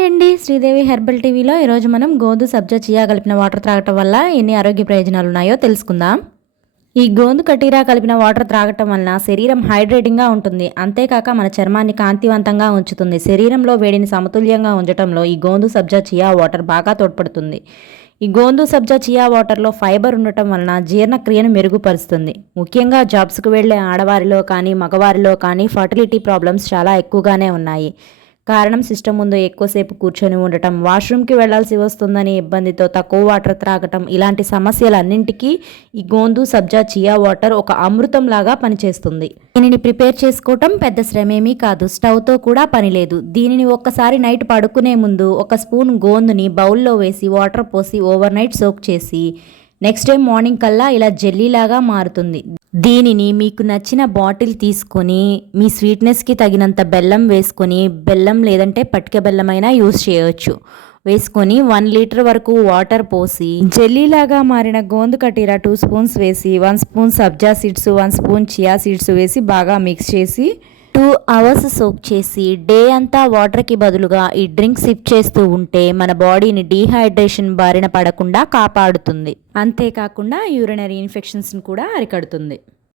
Hi అండి. Sridevi herbal టీవీలో ఈరోజు మనం గోందు సబ్జా చియా కలిపిన వాటర్ త్రాగటం వల్ల ఎన్ని ఆరోగ్య ప్రయోజనాలు ఉన్నాయో తెలుసుకుందాం. ఈ గోందు కటీరా కలిపిన వాటర్ త్రాగటం వలన శరీరం హైడ్రేటింగ్గా ఉంటుంది. అంతేకాక మన చర్మాన్ని కాంతివంతంగా ఉంచుతుంది. శరీరంలో వేడిని సమతుల్యంగా ఉంచడంలో ఈ గోందు సబ్జా చియా వాటర్ బాగా తోడ్పడుతుంది. ఈ గోందు సబ్జా చియా వాటర్లో ఫైబర్ ఉండటం వలన జీర్ణక్రియను మెరుగుపరుస్తుంది. ముఖ్యంగా జాబ్స్కు వెళ్ళే ఆడవారిలో కానీ మగవారిలో కానీ ఫర్టిలిటీ ప్రాబ్లమ్స్ చాలా ఎక్కువగానే ఉన్నాయి. కారణం సిస్టమ్ ముందు ఎక్కువసేపు కూర్చొని ఉండటం. వాష్రూమ్కి వెళ్ళాల్సి వస్తుందని ఇబ్బందితో తక్కువ వాటర్ త్రాగటం. ఇలాంటి సమస్యలన్నింటికీ ఈ గోందు సబ్జా చియా వాటర్ ఒక అమృతం లాగా పనిచేస్తుంది. దీనిని ప్రిపేర్ చేసుకోవటం పెద్ద శ్రమేమీ కాదు. స్టవ్తో కూడా పని లేదు. దీనిని ఒక్కసారి నైట్ పడుకునే ముందు ఒక స్పూన్ గోందుని బౌల్లో వేసి వాటర్ పోసి ఓవర్ నైట్ సోక్ చేసి నెక్స్ట్ డే మార్నింగ్ కల్లా ఇలా జెల్లీలాగా మారుతుంది. దీనిని మీకు నచ్చిన బాటిల్ తీసుకొని మీ స్వీట్నెస్కి తగినంత బెల్లం వేసుకొని బెల్లం లేదంటే పటిక బెల్లమైనా యూస్ చేయవచ్చు వేసుకొని వన్ లీటర్ వరకు వాటర్ పోసి జెల్లీలాగా మారిన గోందు కటీరా టూ స్పూన్స్ వేసి one spoon sabja seeds one spoon chia seeds వేసి బాగా మిక్స్ చేసి టూ అవర్స్ సోక్ చేసి డే అంతా వాటర్కి బదులుగా ఈ డ్రింక్ సిప్ చేస్తూ ఉంటే మన బాడీని డీహైడ్రేషన్ బారిన పడకుండా కాపాడుతుంది. అంతేకాకుండా యూరినరీ ఇన్ఫెక్షన్స్ని కూడా అరికడుతుంది.